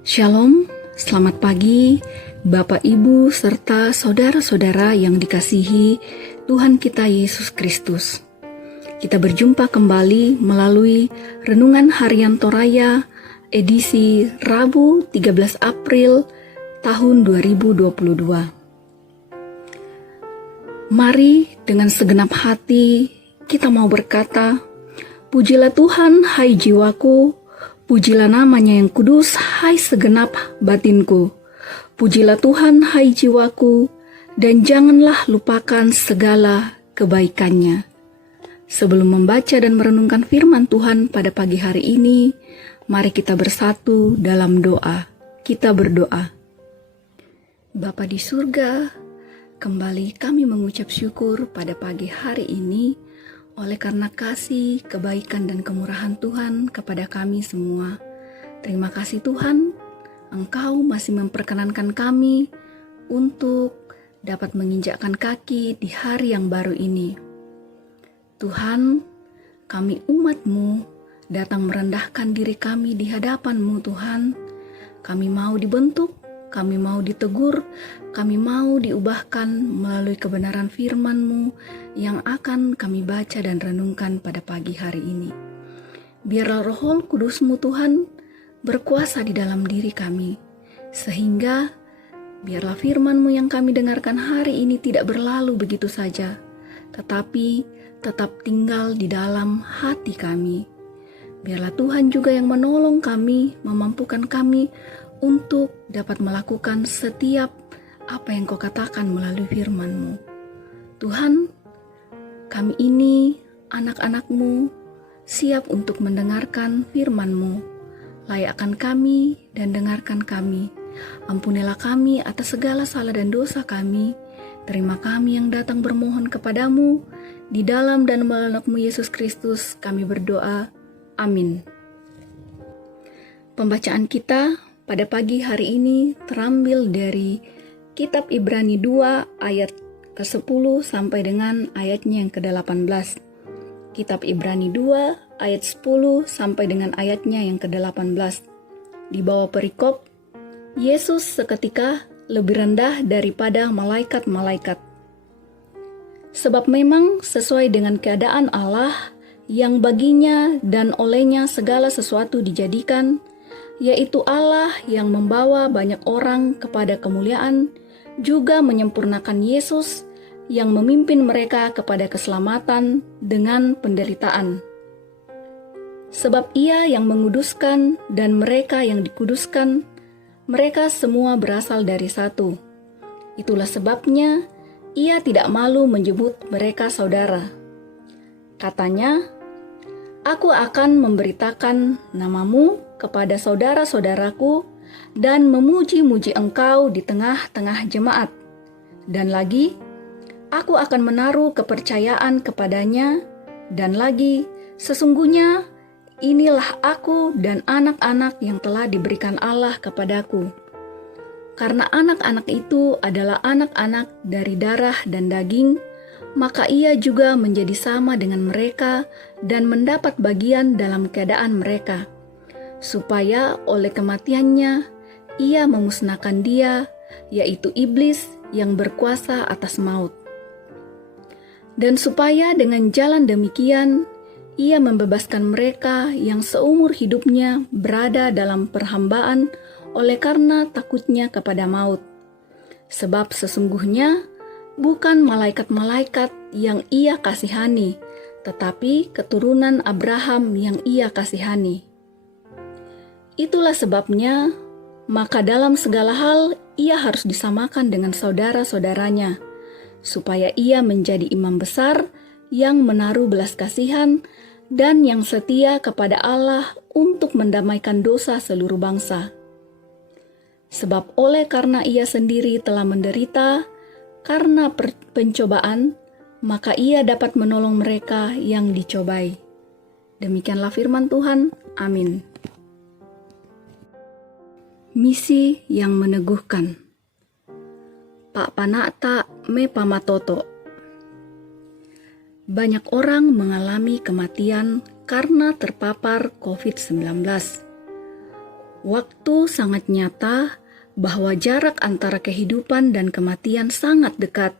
Shalom, selamat pagi Bapak Ibu serta saudara-saudara yang dikasihi Tuhan kita Yesus Kristus. Kita berjumpa kembali melalui Renungan Harian Toraya edisi Rabu 13 April tahun 2022. Mari dengan segenap hati kita mau berkata, "Pujilah Tuhan, hai jiwaku, pujilah namanya yang kudus, hai segenap batinku. Pujilah Tuhan, hai jiwaku, dan janganlah lupakan segala kebaikannya." Sebelum membaca dan merenungkan firman Tuhan pada pagi hari ini, mari kita bersatu dalam doa. Kita berdoa. Bapa di surga, kembali kami mengucap syukur pada pagi hari ini oleh karena kasih, kebaikan, dan kemurahan Tuhan kepada kami semua. Terima kasih Tuhan, Engkau masih memperkenankan kami untuk dapat menginjakkan kaki di hari yang baru ini. Tuhan, kami umat-Mu datang merendahkan diri kami di hadapan-Mu Tuhan. Kami mau dibentuk, kami mau ditegur, kami mau diubahkan melalui kebenaran firman-Mu yang akan kami baca dan renungkan pada pagi hari ini. Biarlah Roh Kudus-Mu Tuhan berkuasa di dalam diri kami, sehingga biarlah firman-Mu yang kami dengarkan hari ini tidak berlalu begitu saja, tetapi tetap tinggal di dalam hati kami. Biarlah Tuhan juga yang menolong kami, memampukan kami untuk dapat melakukan setiap apa yang Kau katakan melalui firman-Mu. Tuhan, kami ini anak-anak-Mu siap untuk mendengarkan firman-Mu. Layakkan kami dan dengarkan kami. Ampunilah kami atas segala salah dan dosa kami. Terima kami yang datang bermohon kepadamu. Di dalam dan melalui nama Yesus Kristus kami berdoa. Amin. Pembacaan kita pada pagi hari ini terambil dari Kitab Ibrani 2 ayat ke-10 sampai dengan ayatnya yang ke-18. Kitab Ibrani 2 ayat 10 sampai dengan ayatnya yang ke-18. Di bawah perikop, Yesus seketika lebih rendah daripada malaikat-malaikat. Sebab memang sesuai dengan keadaan Allah yang baginya dan olehnya segala sesuatu dijadikan, yaitu Allah yang membawa banyak orang kepada kemuliaan, juga menyempurnakan Yesus yang memimpin mereka kepada keselamatan dengan penderitaan. Sebab Ia yang menguduskan dan mereka yang dikuduskan, mereka semua berasal dari satu. Itulah sebabnya Ia tidak malu menyebut mereka saudara. Katanya, "Aku akan memberitakan namamu kepada saudara-saudaraku dan memuji-muji engkau di tengah-tengah jemaat. Dan lagi, aku akan menaruh kepercayaan kepadanya. Dan lagi, sesungguhnya inilah aku dan anak-anak yang telah diberikan Allah kepadaku. Karena anak-anak itu adalah anak-anak dari darah dan daging, maka ia juga menjadi sama dengan mereka dan mendapat bagian dalam keadaan mereka, supaya oleh kematiannya ia memusnahkan dia, yaitu iblis yang berkuasa atas maut. Dan supaya dengan jalan demikian ia membebaskan mereka yang seumur hidupnya berada dalam perhambaan oleh karena takutnya kepada maut. Sebab sesungguhnya bukan malaikat-malaikat yang ia kasihani, tetapi keturunan Abraham yang ia kasihani. Itulah sebabnya, maka dalam segala hal ia harus disamakan dengan saudara-saudaranya, supaya ia menjadi imam besar yang menaruh belas kasihan dan yang setia kepada Allah untuk mendamaikan dosa seluruh bangsa. Sebab oleh karena ia sendiri telah menderita karena pencobaan, maka ia dapat menolong mereka yang dicobai." Demikianlah firman Tuhan. Amin. Misi yang meneguhkan. Pak Panata me pamatoto. Banyak orang mengalami kematian karena terpapar COVID-19. Waktu sangat nyata bahwa jarak antara kehidupan dan kematian sangat dekat.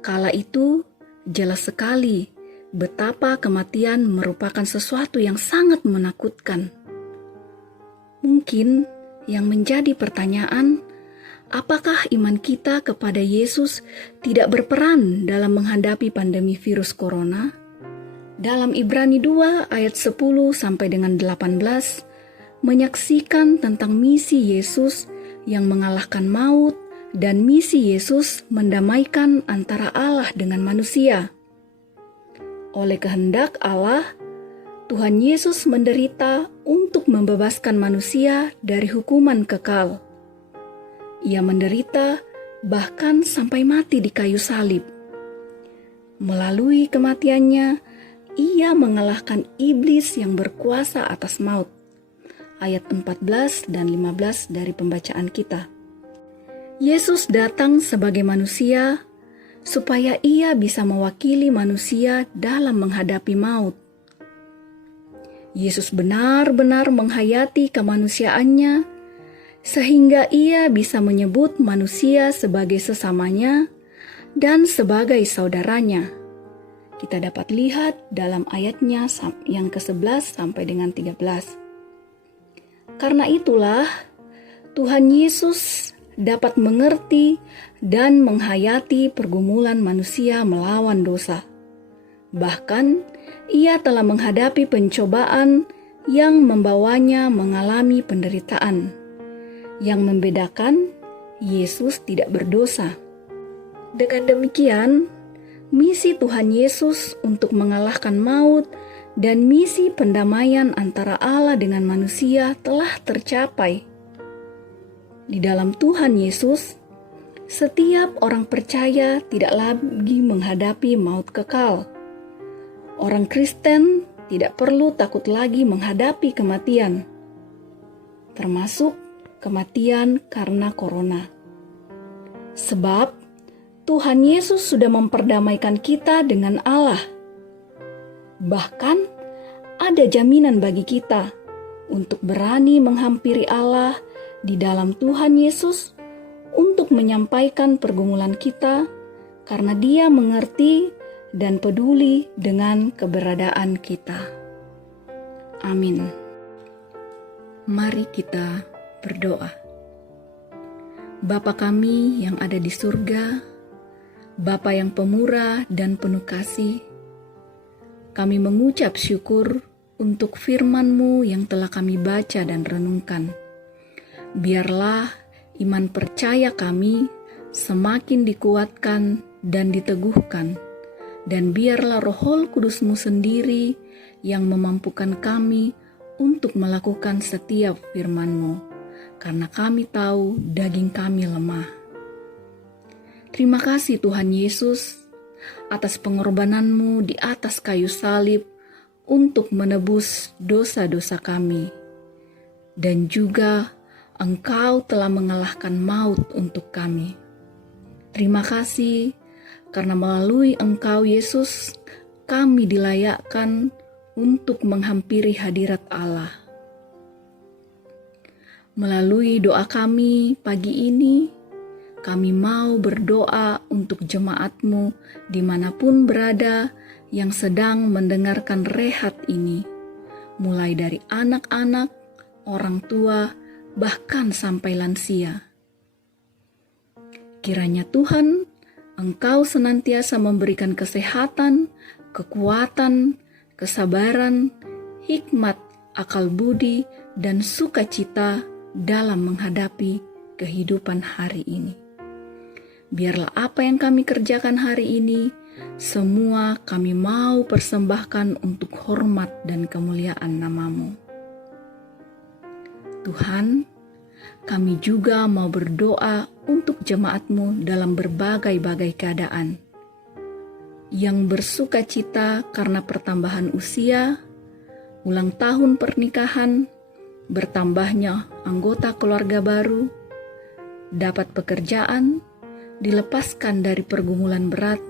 Kala itu, jelas sekali betapa kematian merupakan sesuatu yang sangat menakutkan. Mungkin yang menjadi pertanyaan, apakah iman kita kepada Yesus tidak berperan dalam menghadapi pandemi virus corona? Dalam Ibrani 2 ayat 10 sampai dengan 18, menyaksikan tentang misi Yesus yang mengalahkan maut dan misi Yesus mendamaikan antara Allah dengan manusia. Oleh kehendak Allah, Tuhan Yesus menderita untuk membebaskan manusia dari hukuman kekal. Ia menderita bahkan sampai mati di kayu salib. Melalui kematiannya, ia mengalahkan iblis yang berkuasa atas maut. Ayat 14 dan 15 dari pembacaan kita. Yesus datang sebagai manusia supaya ia bisa mewakili manusia dalam menghadapi maut. Yesus benar-benar menghayati kemanusiaannya sehingga ia bisa menyebut manusia sebagai sesamanya dan sebagai saudaranya. Kita dapat lihat dalam ayatnya yang ke-11 sampai dengan 13. Karena itulah Tuhan Yesus dapat mengerti dan menghayati pergumulan manusia melawan dosa. Bahkan, ia telah menghadapi pencobaan yang membawanya mengalami penderitaan. Yang membedakan, Yesus tidak berdosa. Dengan demikian, misi Tuhan Yesus untuk mengalahkan maut dan misi pendamaian antara Allah dengan manusia telah tercapai. Di dalam Tuhan Yesus, setiap orang percaya tidak lagi menghadapi maut kekal. Orang Kristen tidak perlu takut lagi menghadapi kematian, termasuk kematian karena corona. Sebab Tuhan Yesus sudah memperdamaikan kita dengan Allah. Bahkan ada jaminan bagi kita untuk berani menghampiri Allah di dalam Tuhan Yesus untuk menyampaikan pergumulan kita karena Dia mengerti dan peduli dengan keberadaan kita. Amin. Mari kita berdoa. Bapa kami yang ada di surga, Bapa yang pemurah dan penuh kasih, kami mengucap syukur untuk firman-Mu yang telah kami baca dan renungkan. Biarlah iman percaya kami semakin dikuatkan dan diteguhkan, dan biarlah Roh Kudus-Mu sendiri yang memampukan kami untuk melakukan setiap firman-Mu, karena kami tahu daging kami lemah. Terima kasih Tuhan Yesus atas pengorbanan-Mu di atas kayu salib untuk menebus dosa-dosa kami, dan juga Engkau telah mengalahkan maut untuk kami. Terima kasih karena melalui Engkau Yesus, kami dilayakkan untuk menghampiri hadirat Allah. Melalui doa kami pagi ini, kami mau berdoa untuk jemaat-Mu dimanapun berada yang sedang mendengarkan rehat ini, mulai dari anak-anak, orang tua, bahkan sampai lansia. Kiranya Tuhan, Engkau senantiasa memberikan kesehatan, kekuatan, kesabaran, hikmat, akal budi, dan sukacita dalam menghadapi kehidupan hari ini. Biarlah apa yang kami kerjakan hari ini, semua kami mau persembahkan untuk hormat dan kemuliaan nama-Mu. Tuhan, kami juga mau berdoa untuk jemaat-Mu dalam berbagai-bagai keadaan, yang bersuka cita karena pertambahan usia, ulang tahun pernikahan, bertambahnya anggota keluarga baru, dapat pekerjaan, dilepaskan dari pergumulan berat,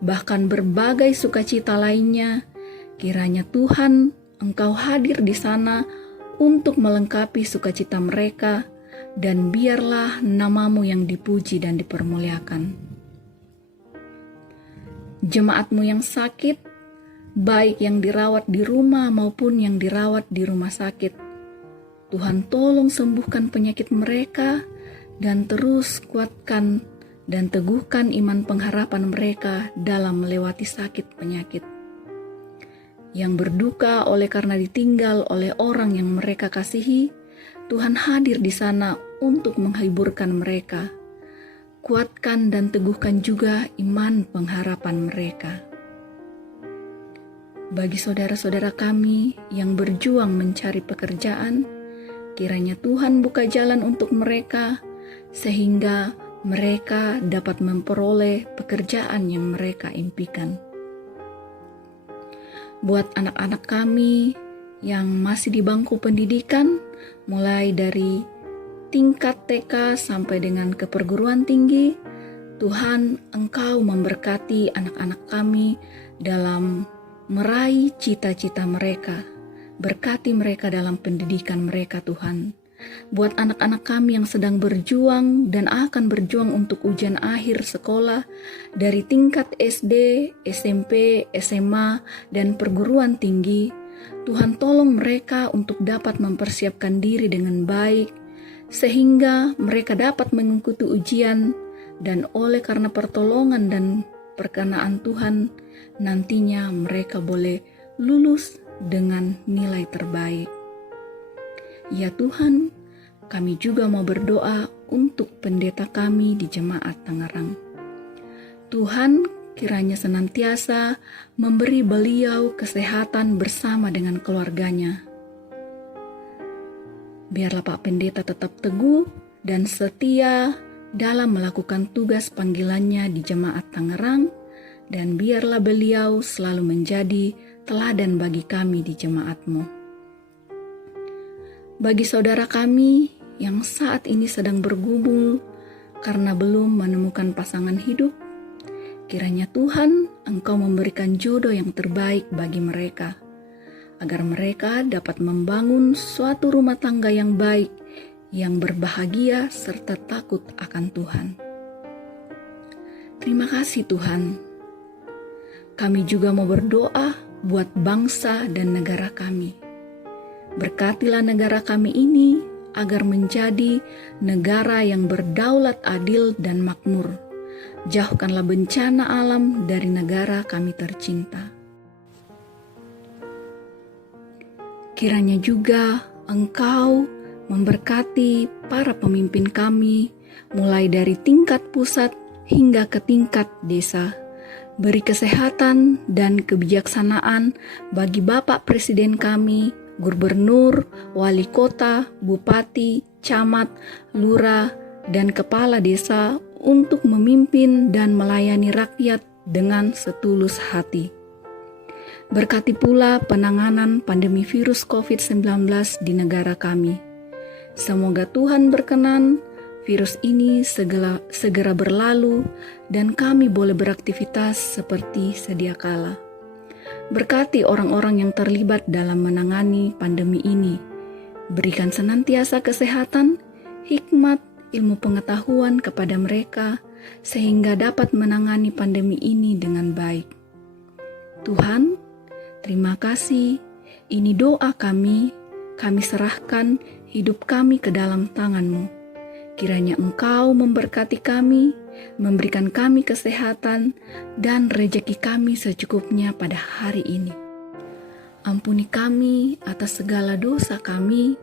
bahkan berbagai sukacita lainnya. Kiranya Tuhan, Engkau hadir di sana untuk melengkapi sukacita mereka, dan biarlah nama-Mu yang dipuji dan dipermuliakan. Jemaat-Mu yang sakit, baik yang dirawat di rumah maupun yang dirawat di rumah sakit, Tuhan tolong sembuhkan penyakit mereka dan terus kuatkan dan teguhkan iman pengharapan mereka dalam melewati sakit penyakit. Yang berduka oleh karena ditinggal oleh orang yang mereka kasihi, Tuhan hadir di sana untuk menghiburkan mereka. Kuatkan dan teguhkan juga iman pengharapan mereka. Bagi saudara-saudara kami yang berjuang mencari pekerjaan, kiranya Tuhan buka jalan untuk mereka, sehingga mereka dapat memperoleh pekerjaan yang mereka impikan. Buat anak-anak kami yang masih di bangku pendidikan, mulai dari tingkat TK sampai dengan ke perguruan tinggi, Tuhan, Engkau memberkati anak-anak kami dalam meraih cita-cita mereka. Berkati mereka dalam pendidikan mereka, Tuhan. Buat anak-anak kami yang sedang berjuang dan akan berjuang untuk ujian akhir sekolah dari tingkat SD, SMP, SMA, dan perguruan tinggi, Tuhan tolong mereka untuk dapat mempersiapkan diri dengan baik, sehingga mereka dapat mengikuti ujian, dan oleh karena pertolongan dan perkenaan Tuhan, nantinya mereka boleh lulus dengan nilai terbaik. Ya Tuhan, kami juga mau berdoa untuk pendeta kami di Jemaat Tangerang. Tuhan, kiranya senantiasa memberi beliau kesehatan bersama dengan keluarganya. Biarlah Pak Pendeta tetap teguh dan setia dalam melakukan tugas panggilannya di Jemaat Tangerang, dan biarlah beliau selalu menjadi teladan bagi kami di jemaat-Mu. Bagi saudara kami yang saat ini sedang bergumul karena belum menemukan pasangan hidup, kiranya Tuhan, Engkau memberikan jodoh yang terbaik bagi mereka, agar mereka dapat membangun suatu rumah tangga yang baik, yang berbahagia serta takut akan Tuhan. Terima kasih Tuhan. Kami juga mau berdoa buat bangsa dan negara kami. Berkatilah negara kami ini agar menjadi negara yang berdaulat adil dan makmur. Jauhkanlah bencana alam dari negara kami tercinta. Kiranya juga Engkau memberkati para pemimpin kami, mulai dari tingkat pusat hingga ke tingkat desa. Beri kesehatan dan kebijaksanaan bagi Bapak Presiden kami, Gubernur, Wali Kota, Bupati, Camat, Lurah, dan Kepala Desa untuk memimpin dan melayani rakyat dengan setulus hati. Berkati pula penanganan pandemi virus COVID-19 di negara kami. Semoga Tuhan berkenan virus ini segera berlalu dan kami boleh beraktivitas seperti sedia kala. Berkati orang-orang yang terlibat dalam menangani pandemi ini. Berikan senantiasa kesehatan, hikmat, ilmu pengetahuan kepada mereka sehingga dapat menangani pandemi ini dengan baik. Tuhan, terima kasih. Ini doa kami serahkan hidup kami ke dalam tangan-Mu. Kiranya Engkau memberkati kami, memberikan kami kesehatan, dan rejeki kami secukupnya pada hari ini. Ampuni kami atas segala dosa kami.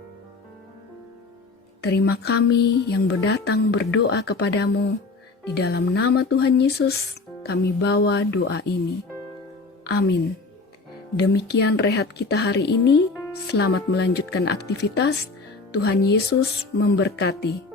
Terima kami yang berdatang berdoa kepadamu. Di dalam nama Tuhan Yesus, kami bawa doa ini. Amin. Demikian rehat kita hari ini. Selamat melanjutkan aktivitas. Tuhan Yesus memberkati.